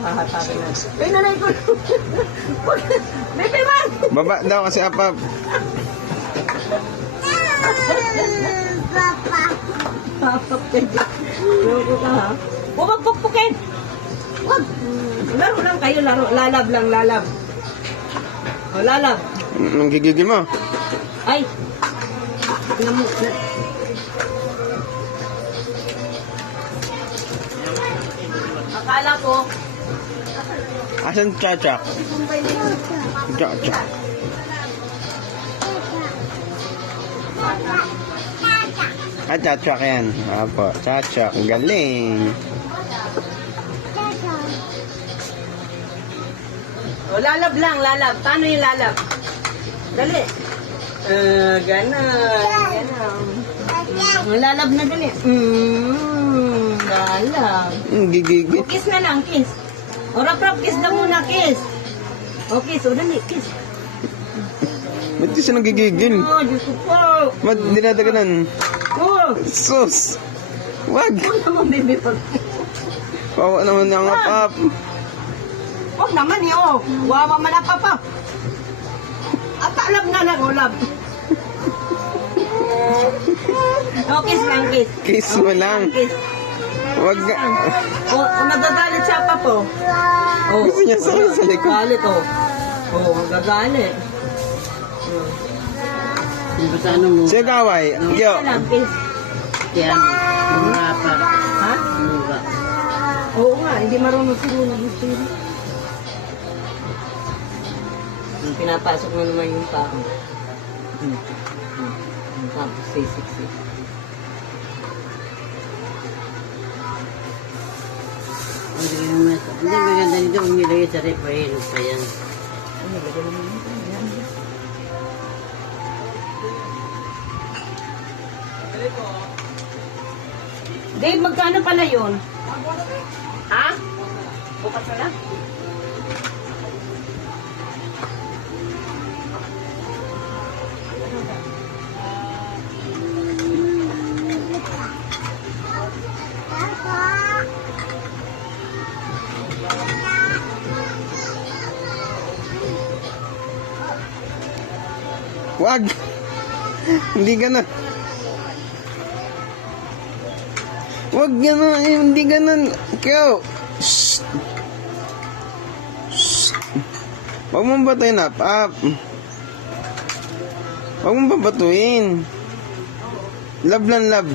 hahatakin na. Ay, nanay ko. Bebe man! Baba daw kasi apap. Papa. Papap ka dyan. Loko ka ha. Huwag pukpukin! Huwag! Laro lang kayo, laro. Lalab lang, lalab. O, lalab. Anong gigigil mo? Ay! Akala ko, Asan Chachak? Chachak. Ah, Chachak yan. Apo, Chachak. Galing. o, lalab lang, lalab. Paano yung lalab? Dali. Ganon. Lalab na dali. Lalab. Gigigil. O, kiss na lang, kiss. O, rap-rap, kiss na muna, kiss. O, kiss. O, dali, kiss. Ba't di siya nagigigil? Oh, Diyos ko po. Ba't dinadaganan? Oh, Sus! Wag! huwag naman, baby. Kawa naman yung apap. Huwag naman, eh, oh. Wawa man ang papa. At alab na lang, ulab. O, kiss lang, kiss. Kiss mo lang. Kiss. Wag nga. O, nagagalit siya pa po. Oh, Gusto niya sa likod. Galit, oh. Oh, magagalit. Yung sa ano mo, Siya kaway. Yo. Kiss lang, kiss. kaya mga pa, Ha? mga. Oo nga, hindi marunong siguro gusto yun. Pinapasok mo naman yung tao. Tapos say 6. Hindi maganda nito kung nilagay sa rep, mahirap pa yan. Dave, magkano pala yun? Ha? Bukas na lang? Wag! Hindi ganun. Wag ganun. Hindi ganun. Ikaw. Shh. Shh. Huwag mong batuin, apap. Huwag mong babatuin. Love lang love.